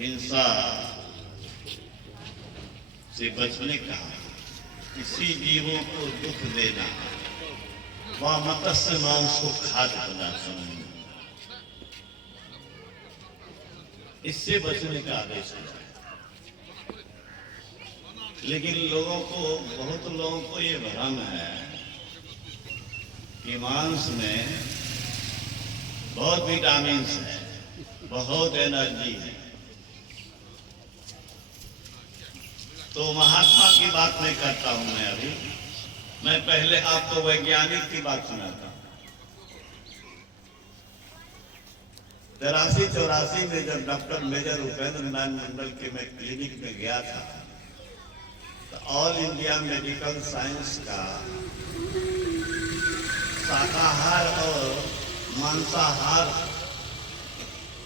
हिंसा से बचने का, किसी जीवों को दुख देना, वह मत्स्य मांस को खाद्य पदार्थ समझना, इससे बचने का आदेश है। लेकिन बहुत लोगों को ये भ्रम है कि मांस में बहुत विटामिन है, बहुत एनर्जी है। तो महात्मा की बात नहीं करता हूं मैं अभी, मैं पहले आपको वैज्ञानिक की बात सुनाता हूं। 83-84 में जब डॉक्टर मेजर उपेंद्र नारायण मंडल के मैं क्लिनिक में गया था, तो ऑल इंडिया मेडिकल साइंस का शाकाहार और मांसाहार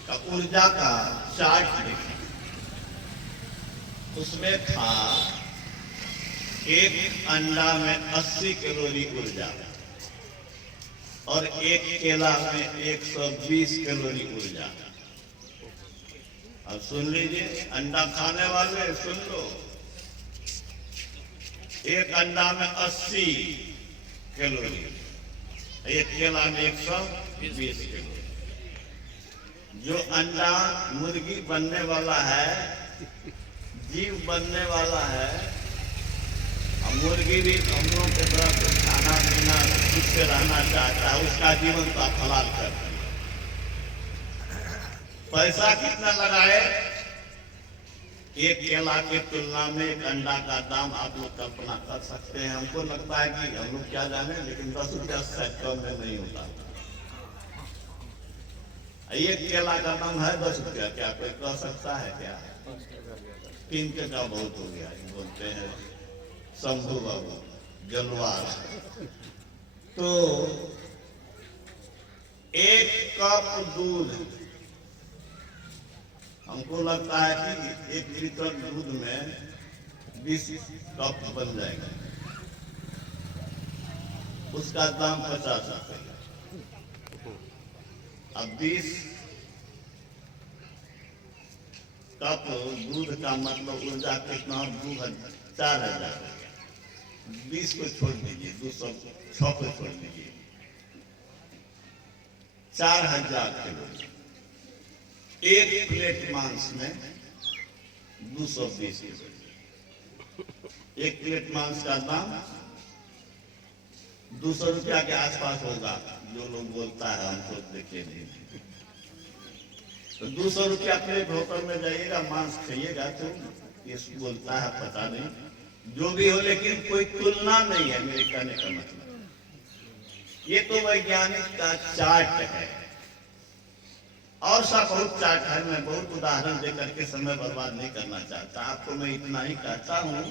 का ऊर्जा का चार्ट देखा। उसमें था एक अंडा में 80 कैलोरी ऊर्जा और एक केला में 120 कैलोरी ऊर्जा। अब सुन लीजिए, अंडा खाने वाले सुन लो, एक अंडा में 80 कैलोरी, एक केला में 120 कैलोरी। जो अंडा मुर्गी बनने वाला है, जीव बनने वाला है, और मुर्गी भी हम लोग के तरफ से खाना पीना खुद से रहना चाहता है, उसका जीवन तो आप हलाल कर दिए। पैसा कितना लगाए? एक केला की तुलना में एक अंडा का दाम आप लोग कल्पना कर सकते हैं। हमको लगता है कि हम लोग क्या जाने, लेकिन 10 रुपया से कम में नहीं होता। एक केला का दाम है 10 रुपया, क्या कोई कह सकता है? क्या 3 टका बहुत हो गया, बोलते हैं शंभू बाबू जलवार। तो एक कप दूध, हमको लगता है कि 1 लीटर दूध में 20 कप बन जाएगा, उसका दाम 50 रुपये। अब 20 कप दूध का मतलब ऊर्जा कितना? 4,000। 20 को छोड़ दीजिए, 206 को छोड़ दीजिए, 4,000 कैलोरी। एक प्लेट मांस में 220 कैलोरी। एक प्लेट मांस का दाम 200 रुपया के आसपास होगा, जो लोग बोलता है हम तो देखे नहीं। तो 200 रुपया प्लेट होटल में जाइएगा, मांस खाइएगा, तो ये बोलता है पता नहीं, जो भी हो, लेकिन कोई तुलना नहीं है मेरे कहने का मतलब। ये तो वैज्ञानिक का चार्ट है, और सब बहुत चार्ट है। मैं बहुत उदाहरण देकर के समय बर्बाद नहीं करना चाहता, आपको मैं इतना ही कहता हूं।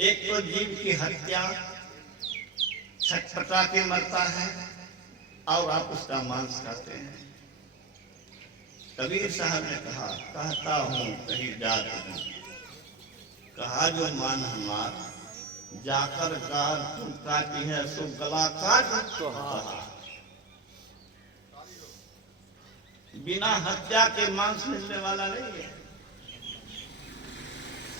एक तो जीव की हत्या, छटपटा के मरता है, और आप उसका मांस खाते हैं। कबीर साहब ने कहा, कहता हूं कहीं जात हूं, कहा जो मान हमार, जाकर गार तुम काटी है सो गला काट कहा। बिना हत्या के मांस मिलने वाला नहीं है।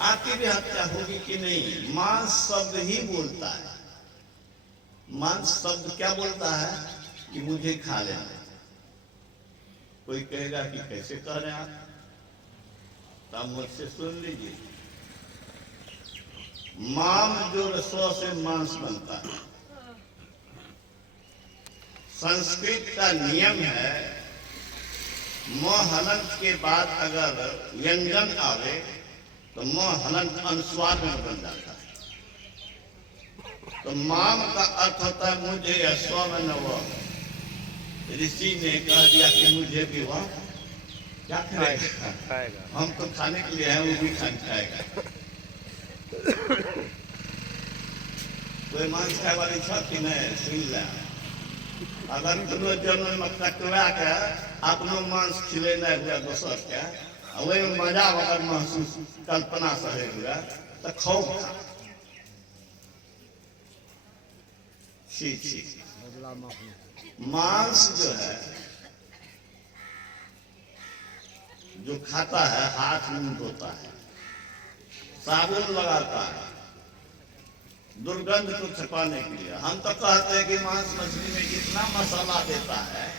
आपकी भी हत्या होगी कि नहीं? मांस शब्द ही बोलता है। मांस शब्द क्या बोलता है? कि मुझे खा लेना। कोई कहेगा कि कैसे कह रहे हैं आप? तो आप मुझसे सुन लीजिए। माम जो रसों से मांस बनता है। संस्कृत का नियम है, म हलंत के बाद अगर व्यंजन आवे तो म हलंत अनुस्वार में बन जाता है। तो माम का अर्थ होता है मुझे या स्व में न वह। ऋषि ने कह दिया कि मुझे भी वह क्या खाएगा? हम तो खाने के लिए हैं, वो भी खाएगा। कोई मांस खाए वाली था कि नहीं? सुन ले, अगर दोनों जन्म में कटवा के अपनो मांस खिले नहीं हुआ दोसर के, वही में मजा अगर महसूस कल्पना सहे हुआ तो खाओ। मांस जो है जो खाता है हाथ मुंह धोता है, साबुन लगाता है दुर्गंध को छुपाने के लिए। हम तो कहते हैं कि मांस मछली में जितना मसाला देता है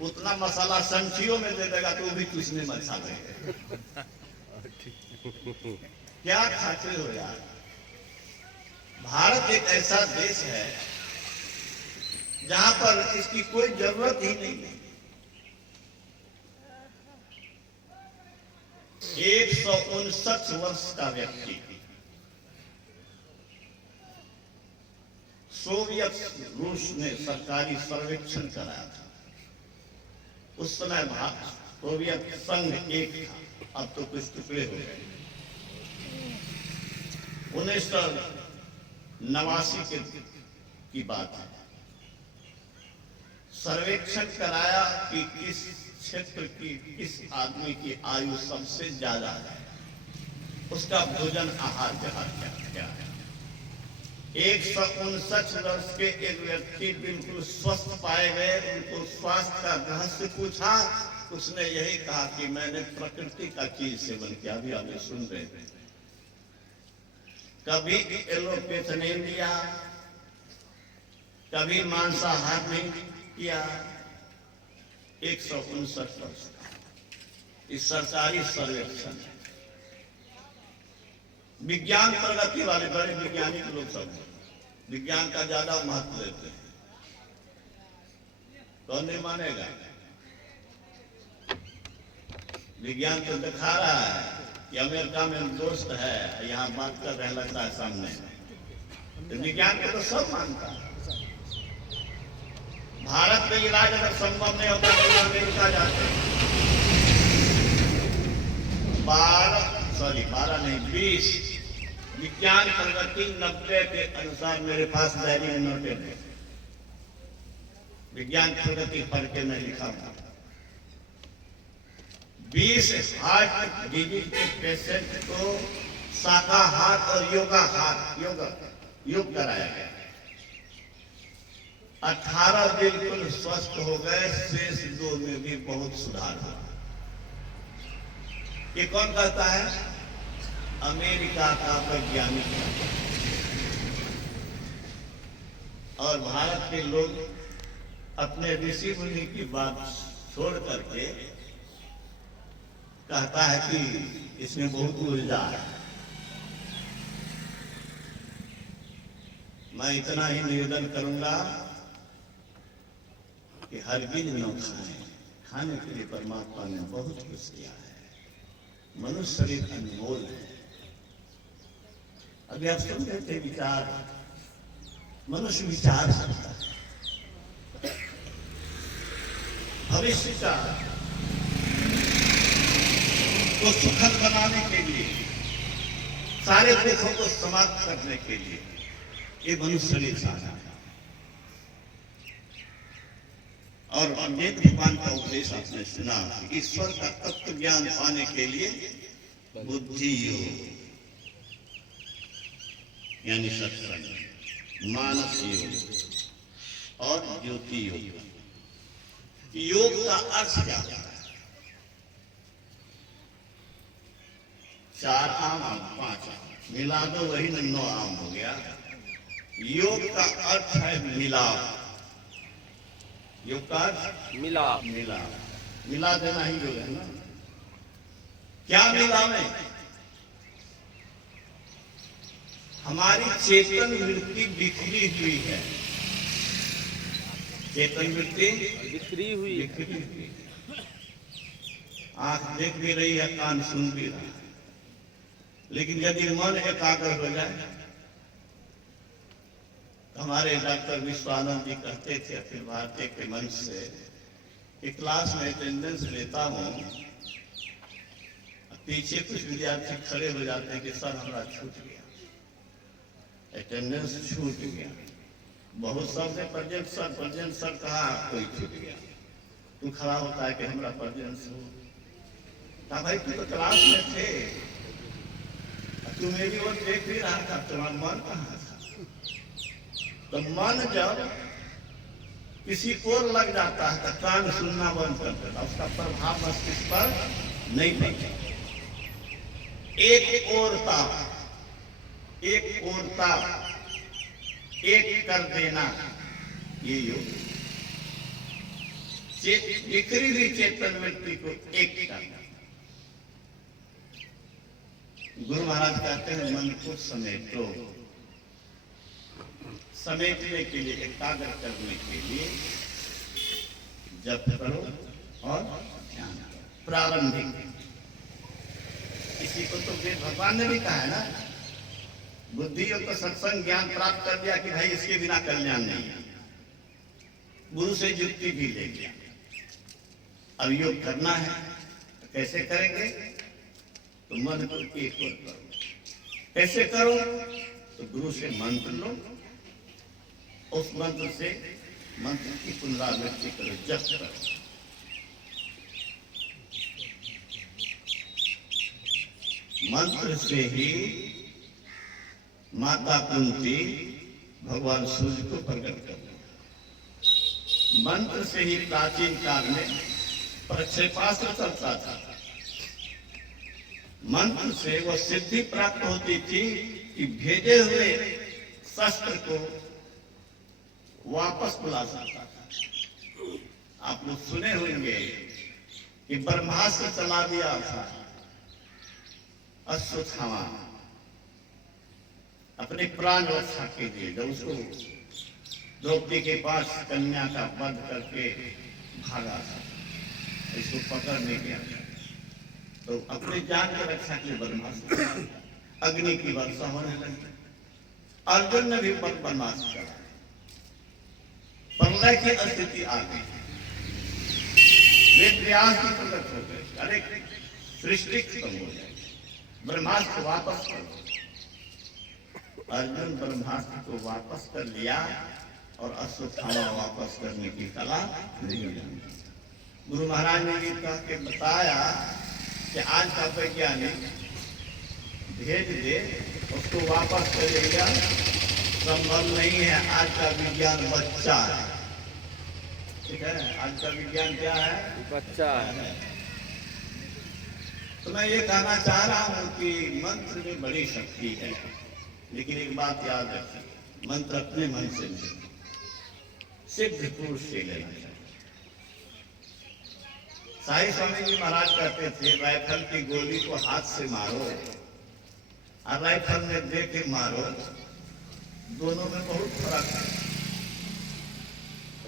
उतना मसाला संचियों में दे देगा तो भी किसने मचा देंगे। क्या खाते हो यार। भारत एक ऐसा देश है जहां पर इसकी कोई जरूरत ही नहीं है। 159 वर्ष का व्यक्ति सोवियत रूस ने सरकारी सर्वेक्षण कराया था। उस समय सोवियत संघ एक था, अब तो कुछ टुकड़े हो गए। 1989 की बात है। सर्वेक्षण कराया कि किस क्षेत्र की किस आदमी की आयु सबसे ज्यादा है, उसका भोजन आहार क्या है। 159 वर्ष के एक व्यक्ति बिल्कुल स्वस्थ पाए गए। उनको स्वास्थ्य का रहस्य पूछा, उसने यही कहा कि मैंने प्रकृति का चीज सेवन किया। अभी आप सुन रहे थे, कभी एलोपैथ नहीं लिया, कभी मांसाहार नहीं किया। 159 वर्ष इस सरकारी सर्वेक्षण है। विज्ञान प्रगति वाले बड़े वैज्ञानिक लोग सब विज्ञान का ज्यादा महत्व देते हैं। कौन नहीं मानेगा। विज्ञान तो दिखा रहा है कि अमेरिका में दोस्त है, यहाँ बात कर रहे लगता है सामने, तो विज्ञान को तो सब मानता है। भारत में इलाज अगर संभव नहीं होता तो अमेरिका जाते हैं। 12 नहीं 20 विज्ञान प्रगति 90 के अनुसार मेरे पास डायरी में नोटेड है। विज्ञान प्रगति पढ़ के मैं लिखा था। 20 हार्ट डिजीज के पेशेंट को शाकाहार और योग कराया गया। 18 बिल्कुल स्वस्थ हो गए, शेष 2 में भी बहुत सुधार हुआ। ये कौन कहता है? अमेरिका का वैज्ञानिक। और भारत के लोग अपने ऋषि मुनि की बात छोड़ करके कहता है कि इसमें बहुत ऊर्जा है। मैं इतना ही निवेदन करूंगा कि हरगिज न खाएं। खाने के लिए परमात्मा ने बहुत कुछ दिया है। मनुष्य शरीर अनमोल है। अभी आप सुन रहे थे विचार, मनुष्य विचार सकता है। भविष्य का को सुखद बनाने के लिए, सारे दुखों को समाप्त करने के लिए ये मनुष्य शरीर साधा है। और अद्वैत भगवान का उपदेश आपने सुना, ईश्वर का तत्व ज्ञान पाने के लिए बुद्धि योग यानी सत्संग, मानस योग और ज्योति योग। योग का अर्थ क्या होता है? 4 आम 5 आम मिला दो, वही 9 आम हो गया। योग का अर्थ है मिलाप। योग का अर्थ मिलाप। मिला देना ही योग है ना। क्या मिलावे? हमारी चेतन वृत्ति बिखरी हुई है। चेतन वृत्ति बिखरी हुई। आंख देख भी रही है, कान सुन भी रहा है, लेकिन यदि मन एकाग्र हो जाए, हमारे डॉक्टर विश्वानंद जी कहते थे अखिल भारतीय के मंच से कि क्लास में अटेंडेंस लेता हूं, पीछे कुछ विद्यार्थी खड़े हो जाते हैं कि सर हमारा छूट गया, अटेंडेंस छूट गया। बहुत सब ने प्रेजेंट सर कहा, कोई छूट गया। तू खड़ा होता है कि हमारा प्रेजेंस हो। कहा भाई तू तो क्लास में थे, तू मेरी ओर देख भी रहा था, तुम्हारा मन कहाँ था? तो मन जब किसी और लग जाता है तो कान सुनना बंद कर देता, उसका प्रभाव मस्तिष्क पर नहीं पड़ता। एक ओरता, एक ओरता, एक कर देना, ये योग। बिखरी हुई चेतन वृत्ति को एक करना। गुरु महाराज कहते हैं मन को समेटो। समेटने के लिए, एकाग्र करने के लिए जप करो और ध्यान करो। प्रारंभिक, इसी को तो वेद भगवान ने भी कहा है ना, बुद्धियों को सत्संग ज्ञान प्राप्त कर दिया कि भाई इसके बिना कल्याण नहीं है। गुरु से युक्ति भी ले लिया। अब योग करना है तो कैसे करेंगे? तो मन को एक और करो। कैसे करो? तो गुरु से मंत्र लो, उस मंत्र से मंत्र की पुनरावृत्ति करो, जप करो। मंत्र से ही माता कुंती भगवान सूर्य को प्रकट कर दिया। मंत्र से ही प्राचीन काल में प्रक्षेपास्त्र चलता था। मंत्र से वह सिद्धि प्राप्त होती थी कि भेजे हुए शस्त्र को वापस बुला सकता था। आप लोग सुने होंगे कि ब्रह्मास्त्र चला दिया था अश्वत्थामा अपने प्राण रक्षा के लिए। जब उसको द्रौपदी के पास कन्या का वध करके भागा था, इसको पकड़ने गया तो अपने जान की रक्षा के लिए ब्रह्मास्त्र, अग्नि की वर्षा होने लगी। अर्जुन ने भी ब्रह्मास्त्र करा, प्रलय की स्थिति आ गई। वेद व्यास की प्रकट हो गए, अरे सृष्टि खत्म हो जाएगी, ब्रह्मास्त्र वापस करो। अर्जुन ब्रह्मास्त्र को वापस कर लिया और अश्वत्थामा वापस करने की कला नहीं जानता। गुरु महाराज ने ये कह के बताया कि आज का वैज्ञानिक भेज दे उसको वापस करेगा, संभव नहीं है। आज का विज्ञान बच्चा है, ठीक है? आज का विज्ञान क्या है? बच्चा है। तो मैं ये कहना चाह रहा हूं कि मंत्र में बड़ी शक्ति है, लेकिन एक बात याद रखें, मंत्र अपने मन से नहीं, सिद्ध पुरुष से लेना चाहिए। साईं स्वामी जी महाराज कहते थे, राइफल की गोली को हाथ से मारो और राइफल में दे के मारो, दोनों में बहुत फर्क है।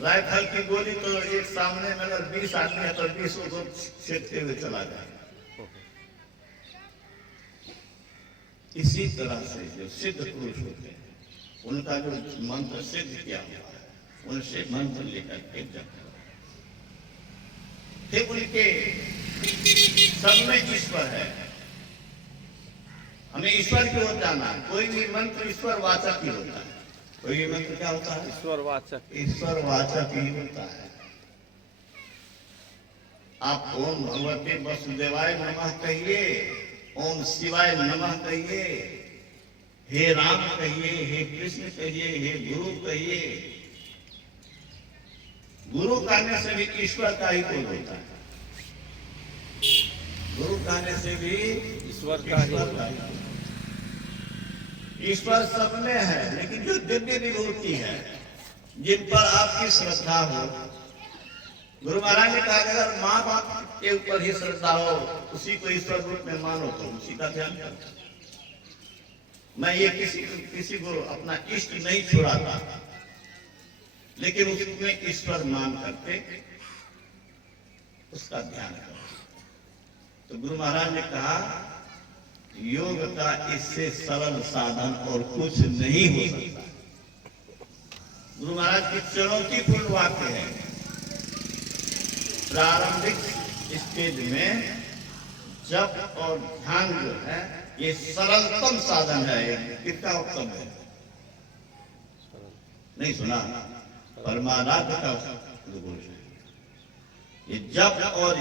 राइफल की गोली तो एक सामने में अगर 20 आदमी है तो 20 को छेदते हुए चला जाए। इसी तरह से जो सिद्ध पुरुष होते हैं, उनका जो मंत्र सिद्ध किया हुआ है, उनसे मंत्र लेकर के जप करो। फिर उनके सब में ईश्वर है, हमें ईश्वर की ओर जाना है। कोई भी मंत्र ईश्वर वाचक ही होता है। कोई भी मंत्र क्या होता है? ईश्वर वाचक। ईश्वर वाचक ही होता है। आप ओम भगवते वसुदेवाय नमः कहिए, ओम शिवाय नमः कहिए, हे राम कहिए, हे कृष्ण कहिए, हे गुरु कहिए। गुरु कहने से भी ईश्वर का ही बोल होता है। गुरु कहने से भी ईश्वर का ही। ईश्वर सब में है, लेकिन जो दिव्य विभूति है, जिन पर आपकी श्रद्धा हो। गुरु महाराज ने कहा अगर माँ बाप के ऊपर ही श्रद्धा हो, उसी को ईश्वर रूप में मानो तो उसी का ध्यान करो। मैं ये किसी को अपना इष्ट नहीं छुड़ाता, लेकिन उसमें ईश्वर मान करके उसका ध्यान करो। तो गुरु महाराज ने कहा योग का इससे सरल साधन और कुछ नहीं हो सकता। गुरु महाराज की चुनौतीपूर्ण वाक्य है। प्रारंभिक स्टेज में जप और ध्यान जो है ये सरलतम साधन है। कितना उत्तम है, नहीं सुना? परमाराध्य का ये जप और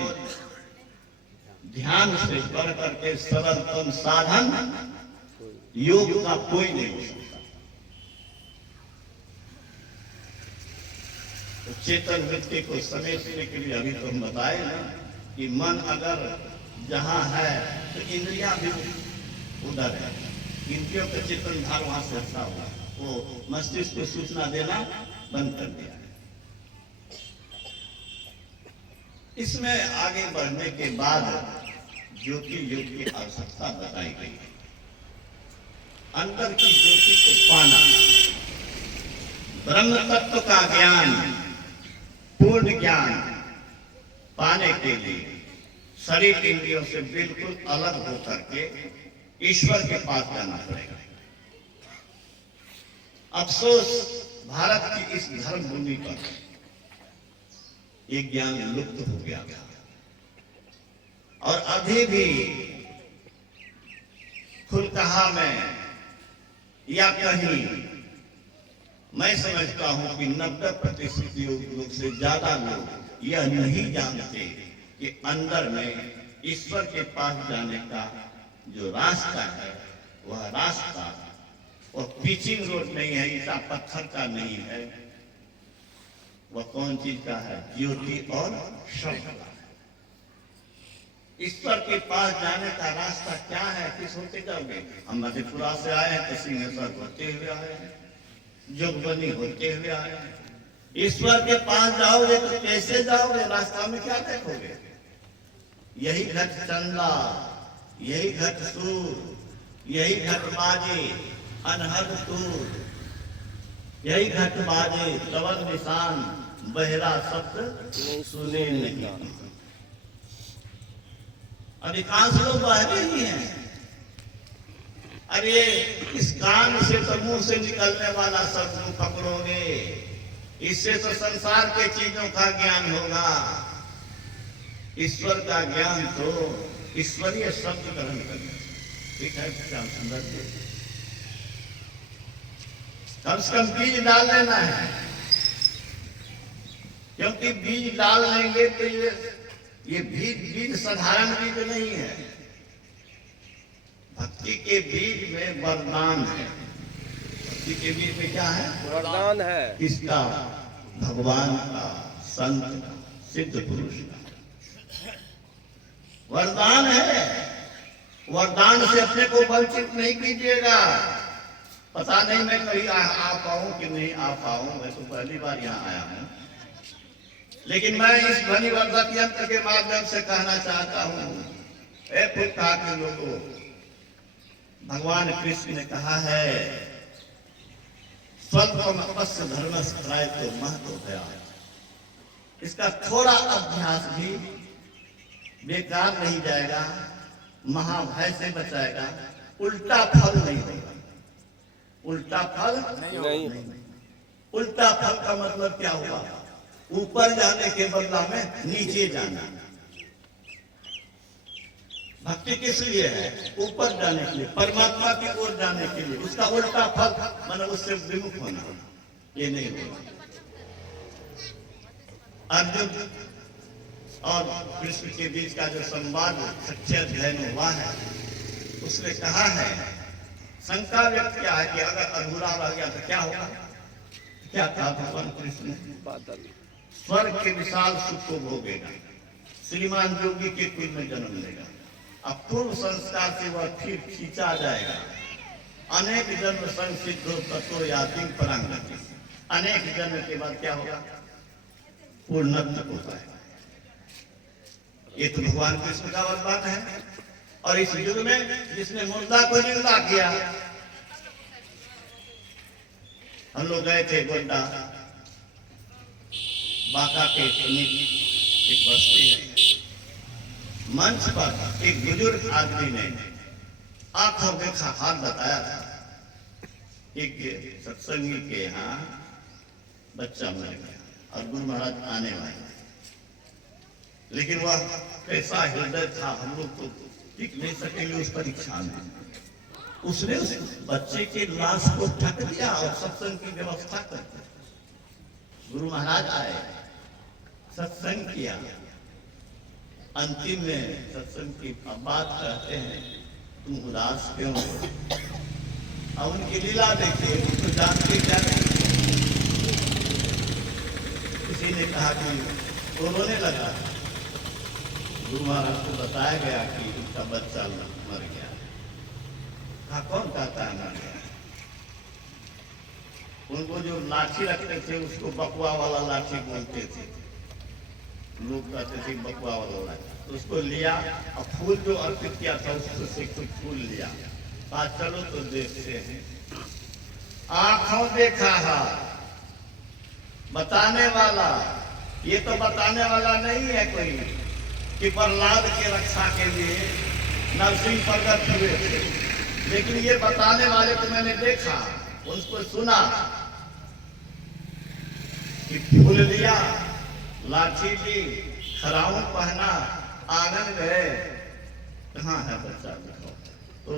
ध्यान से बढ़ करके सरलतम साधन योग का कोई नहीं हो सकता। तो चेतन वृत्ति को समेटने के लिए अभी तो हम बताए ना कि मन अगर जहाँ है तो इंद्रियां भी उधर है। इंद्रियों का चिंतन भार वहां से अच्छा हुआ, वो मस्तिष्क को सूचना देना बंद कर दिया। इसमें आगे बढ़ने के बाद ज्योति योग की आवश्यकता बताई गई। अंदर की ज्योति को पाना, ब्रह्म तत्व का ज्ञान, पूर्ण ज्ञान पाने के लिए शरीर इंद्रियों से बिल्कुल अलग होकर के ईश्वर के पास जाना पड़ेगा। अफसोस भारत की इस धर्म भूमि पर ये ज्ञान लुप्त हो गया और अभी भी खुलकहा में या कहीं मैं समझता हूं कि 90% लोग से ज्यादा लोग यह नहीं जानते कि अंदर में ईश्वर के पास जाने का जो रास्ता है वह रास्ता और पिचिंग रोड नहीं है, ईटा पत्थर का नहीं है, वह कौन चीज का है? ज्योति और शब्द का। ईश्वर के पास जाने का रास्ता क्या है? किस होते जाओगे? हम मधेपुरा से आए हैं तो सिंहेश्वर होते हुए आए हैं, जोगबनी होते हुए आए हैं। ईश्वर के पास जाओगे तो कैसे जाओगे? रास्ता में क्या देखोगे? यही घट चंदा, यही घट सूर, यही घट बाजे अनहद तूर, यही घट बाजे तवन निशान, बहरा शब्द सुने नहीं। अधिकांश लोग बहरे ही हैं। अरे इस कान से तो मुंह से निकलने वाला शब्द पकड़ोगे, इससे तो संसार के चीजों का ज्ञान होगा। ईश्वर का ज्ञान तो ईश्वरीय शब्द ग्रहण करना। ठीक है, श्याम सुंदर जी, कम से कम बीज डाल लेना है, क्योंकि बीज डाल लेंगे तो ये बीज साधारण बीज नहीं है। भक्ति के बीज में वरदान है। भक्ति के बीज में क्या है? वरदान है। किसका? भगवान का, संत का, सिद्ध पुरुष का वरदान है। वरदान से अपने को वंचित नहीं कीजिएगा। पता नहीं मैं कहीं आ पाऊं कि नहीं आ पाऊं, मैं तो पहली बार यहाँ आया हूं, लेकिन मैं इस ध्वनिवर्धक यंत्र के माध्यम से कहना चाहता हूं, ए फुलका के लोगों, भगवान कृष्ण ने कहा है स्वल्पमपस्य धर्मस्य तो महत्व भया। इसका थोड़ा अभ्यास भी बेकार नहीं जाएगा, महाभय से बचाएगा, उल्टा फल नहीं होगा। उल्टा फल नहीं। उल्टा फल का मतलब क्या हुआ? ऊपर जाने के बदला में नीचे जाना। भक्ति किस लिए है? ऊपर जाने के लिए, परमात्मा की ओर जाने के लिए। उसका उल्टा फल मतलब उससे विमुख होना, ये नहीं होगा। अर्जुन और कृष्ण के बीच का जो संवाद सच्चे अध्याय में हुआ है, उसने कहा है, शंका व्यक्त किया है कि अगर अधूरा रह गया तो क्या होगा? क्या कहा भगवान कृष्ण ने? बादल स्वर्ग के विशाल सुख को भोगेगा, श्रीमान योगी के कुल में जन्म लेगा, अब पूर्व संस्कार से वह फिर खींचा जाएगा। अनेक जन्म संसिद्धो तत्व याति परांगति। अनेक जन्म के बाद क्या होगा? पूर्णत्व होता है। ये तो भगवान कृष्ण का वरदान है। और इस युग में जिसने मुर्दा को जिंदा किया, हम लोग गए थे गोड्डा, बांका के समीप एक बस्ती है। मंच पर एक बुजुर्ग आदमी ने आंखों देखा हाथ बताया था, एक सत्संगी के यहाँ बच्चा मर गया और गुरु महाराज आने वाले, लेकिन वह कैसा हृदय था हम लोग तो टिक नहीं सकेंगे उस परीक्षा में। उसने उस बच्चे के लाश को ढक दिया और सत्संग की व्यवस्था कर दी। गुरु महाराज आए, सत्संग किया। अंतिम में सत्संग की बात कहते हैं, तुम उदास क्यों हो? अब उनकी लीला देखिए, तो जानते क्या नहीं। किसी ने कहा कि वो रोने लगा, गुरु महाराज को बताया गया कि उसका बच्चा मर गया। हाँ, कौन कहता है मर गया? उनको जो लाठी रखते थे उसको बकुआ वाला लाठी बोलते थे, लोग कहते थे बकुआ वाला लाठी। उसको लिया और फूल जो अर्पित किया था उसको से कुछ फूल लिया। आज चलो तो देखते हैं। आंखों देखा है बताने वाला, ये तो बताने वाला नहीं है कोई कि प्रहलाद के रक्षा के लिए नरसिंह प्रकट हुए थे, लेकिन ये बताने वाले को मैंने देखा, उसको सुना कि फूल लिया, लाठी ली, खराऊ पहना, आंगन गए। कहाँ है बच्चा? तो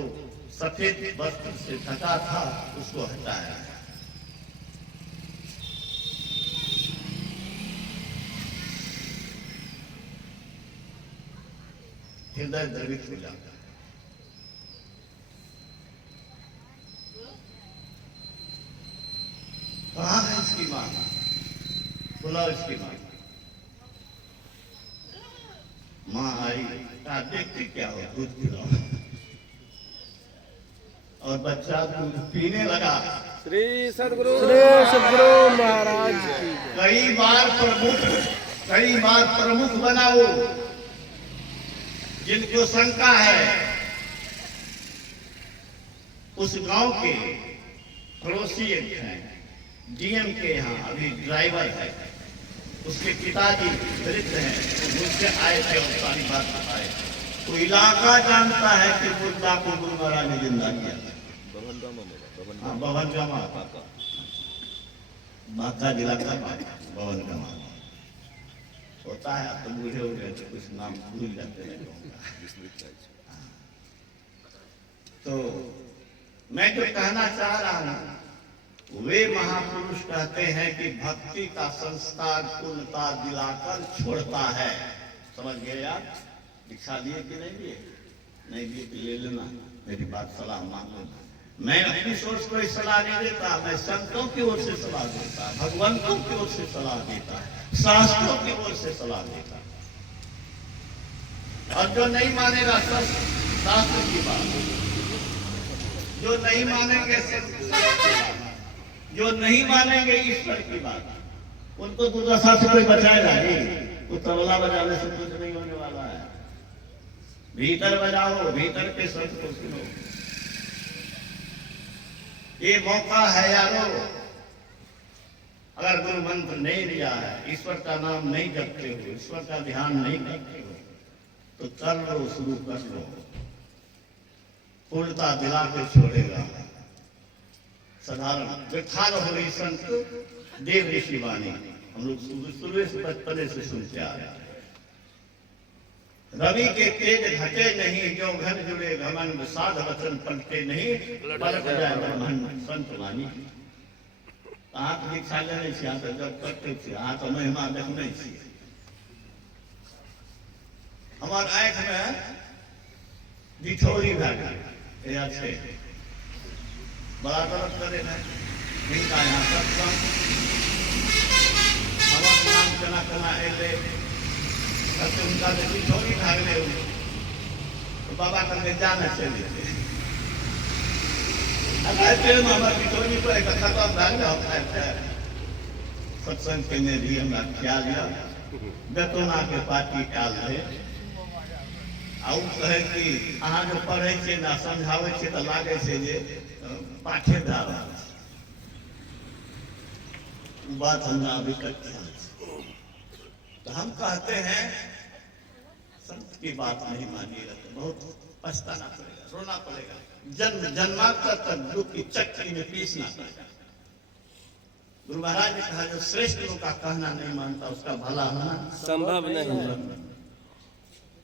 सफेद वस्त्र से ढका था, उसको हटाया। हृदय द्रवित हो जाता है। कहाँ है इसकी मां? बुलाओ इसकी मां। मां आई, कहा देखती क्या हो, दूध पिलाओ। और बच्चा दूध पीने लगा। श्री सद्गुरु महाराज की कई बार प्रमुख बना वो, जिनको शंका है उस गांव के पड़ोसी एक हैं, डीएम के यहाँ अभी ड्राइवर है, उसके पिताजी वृद्ध हैं, तो मुझसे आए थे और सारी बात बताए। तो इलाका जानता है कि मुद्दा को गुरु महाराज ने जिंदा किया। भवन गमा बांका जिला का भवन गमा होता है। तो बूढ़े हो गए तो कुछ नाम भूल जाते हैं। तो मैं जो कहना चाह रहा हूं, वे महापुरुष कहते हैं कि भक्ति का संस्कार पूर्णता दिलाकर छोड़ता है। समझ गए आप? दीक्षा लिए कि नहीं लिए? नहीं लिए तो ले लेना, मेरी बात सलाह मान लेना। मैं अपनी सोच को सलाह नहीं देता, मैं संतों की ओर से सलाह देता, भगवंतों की ओर से सलाह देता, शास्त्रों की ओर से सलाह देता। और जो नहीं मानेगा सब शास्त्र की बात, जो नहीं मानेंगे जो नहीं मानेंगे ईश्वर की बात, उनको दुर्दशा से कोई बचाएगा नहीं। वो तबला बजाने से कुछ नहीं होने वाला है। भीतर बजाओ, भीतर के संत को सुनो। ये मौका है यारो, अगर गुरु मंत्र नहीं लिया है, ईश्वर का नाम नहीं जपते हो, ईश्वर का ध्यान नहीं करते हो, तो कर लो, शुरू कर लो। पूर्णता दिला के छोड़ेगा। साधारण विठाल हो रही संत देव ऋषि वाणी हम लोग शुरू से बचपने से सुनते आ रहे हैं। रवि के तेज घटे नहीं, जो घन जुड़े घमंड, साध वचन पलटे नहीं, पलट जाए ब्रह्मांड संत वाणी। कहाँ तो दीक्षा लेने से तो जब करते थे, हाँ तो महिमा देखने से हमारे आंख में बिछोरी भर अच्छे बड़ा तरफ करे ना, इनका यहाँ सत्संग हमारे नाम चना चना एले उनका बिछोरी भागने तो बाबा करके जाना चाहिए। हमारे बिछोरी को एक खत्म भाग होता है। सत्संग के ने भी हमरा ख्याल बेतौना के पार्टी काल है। आउ कहे कि अहाँ जो पढ़े छे ना समझावे छे तो लागे छे जे पाठेदार बात हमरा अभी तक ख्याल है। तो हम कहते हैं संत की बात नहीं मानिएगा तो बहुत पछताना पड़ेगा, रोना पड़ेगा, जन्म जन्मांतर तक दुख की चक्की में पीसना पड़ेगा। गुरु महाराज ने कहा जो श्रेष्ठ लोग का कहना नहीं मानता उसका भला होना संभव नहीं है।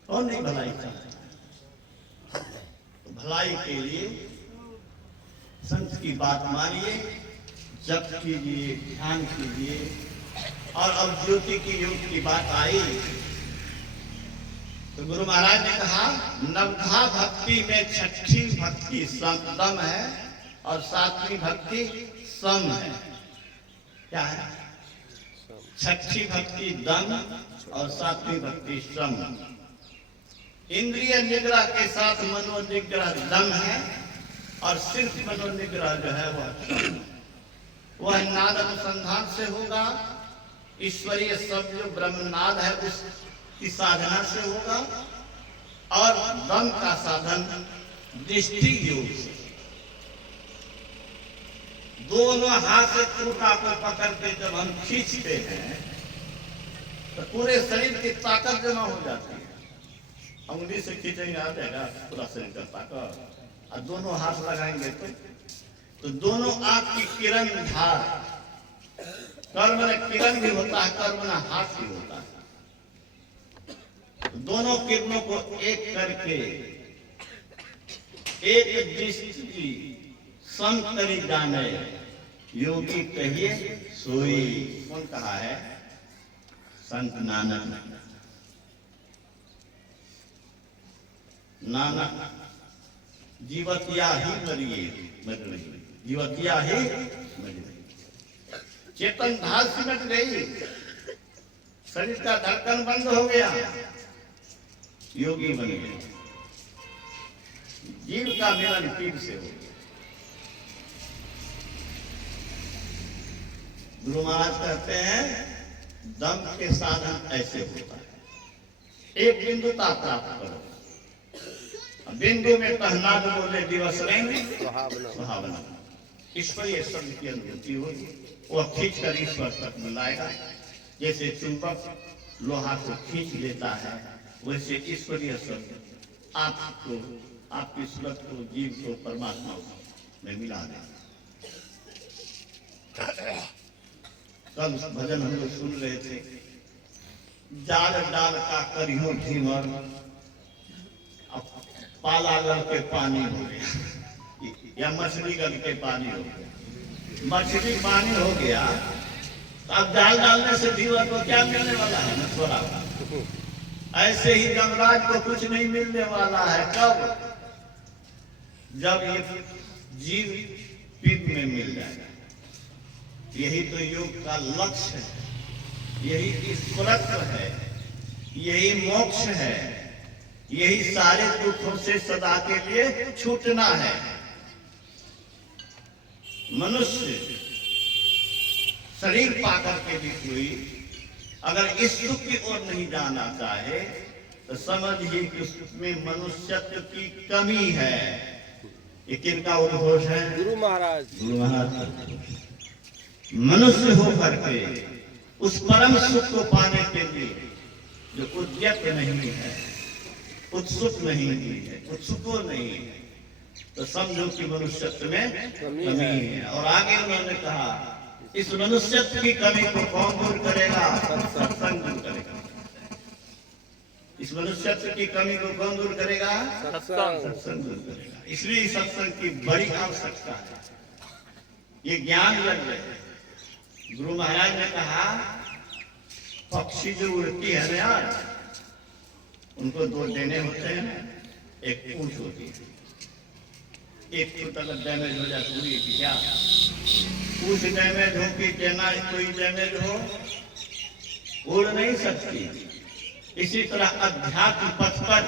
और नहीं भलाई चाहता, तो भलाई के लिए संत की बात मानिए, जप कीजिए, ध्यान कीजिए। और अब ज्योति की योग की बात आई तो गुरु महाराज ने कहा नवधा भक्ति में छठी भक्ति दम है और सातवीं भक्ति सम है। क्या है? छठी भक्ति दम और सातवीं भक्ति सम। इंद्रिय निग्रह के साथ मनोनिग्रह दम है, और सिर्फ मनोनिग्रह जो है वह नाद अनुसंधान से होगा। ईश्वरीय शब्द जो ब्रह्मनाद है उसकी साधना से होगा, और दम का साधन दृष्टि योग से। दोनों हाथ से टूटा को पकड़ के जब हम खींचते हैं तो पूरे शरीर की ताकत जमा हो जाती है। उंगली से खींचेंगे आ जाएगा पूरा शरीर का ताकत, और दोनों हाथ लगाएंगे तो दोनों आंख की किरण धार, कर्म में किरण भी होता है, कर्म में हाथ भी होता है। दोनों किरणों को एक करके एक दृष्टि संकरी जाने योगी कहिए सोई। कौन कहा है? संत नानक। नानक जीवतिया ही मरिए मर रही, जीवतिया ही मर रही। चेतन धार सिमट गई, शरीर का धड़कन बंद हो गया, योगी बन गया। जीव का मिलन पीर से हो गया। गुरु महाराज कहते हैं दम के साधन ऐसे होता है। एक बिंदुता प्राप्त करो, बिंदु में कहना तो बोले दिवस रहेंगे सुहावना। ईश्वरीय शब्द की अनुभूति होगी, वह खींच कर ईश्वर तक मिलाएगा। जैसे चुंबक लोहा को खींच लेता है, वैसे ईश्वरीय शब्द आपको, आपकी सूरत को, जीव को परमात्मा में मिला देगा। कल भजन हम लोग सुन रहे थे, जाल डाल का करियो धीमर, पाला गल के पानी हो गया, या मछली गल के पानी हो गया। मछली पानी हो गया तो अब जाल डालने से धीवर को क्या मिलने वाला है? थोड़ा। ऐसे ही यमराज को कुछ नहीं मिलने वाला है। कब? जब ये जीव पिंड में मिल जाएगा। यही तो योग का लक्ष्य है, यही ईश्वरत्व है, यही मोक्ष है, यही सारे दुखों से सदा के लिए छूटना है। मनुष्य शरीर पाकर के भी कोई अगर इस सुख की ओर नहीं जाना चाहे तो समझिए कि उसमें मनुष्यत्व की कमी है। ये किनका उद्घोष है? गुरु महाराज। गुरु महाराज। मनुष्य होकर के उस परम सुख को पाने के लिए जो उद्यत नहीं है, उत्सुक नहीं है, उत्सुको नहीं है, तो समझो कि मनुष्यत्व में कमी है। और आगे उन्होंने कहा इस मनुष्यत्व की कमी को कौन दूर करेगा? सत्संग दूर करेगा। इस मनुष्यत्व की कमी को कौन दूर करेगा? सत्संग दूर करेगा। इसलिए सत्संग की बड़ी आवश्यकता है। ये ज्ञान लग गए। गुरु महाराज ने कहा पक्षी जो उड़ती है ना यार, उनको दो देने होते हैं ना, एक पूंछ होती है। एक फुट अगर डैमेज हो जाए तो उड़ी की क्या? पूंछ डैमेज हो कि देना कोई डैमेज हो, उड़ नहीं सकती। इसी तरह अध्यात्म पथ पर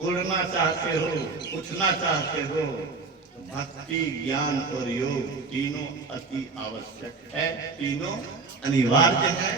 उड़ना चाहते हो, उठना चाहते हो, भक्ति, ज्ञान और योग तीनों अति आवश्यक है, तीनों अनिवार्य है।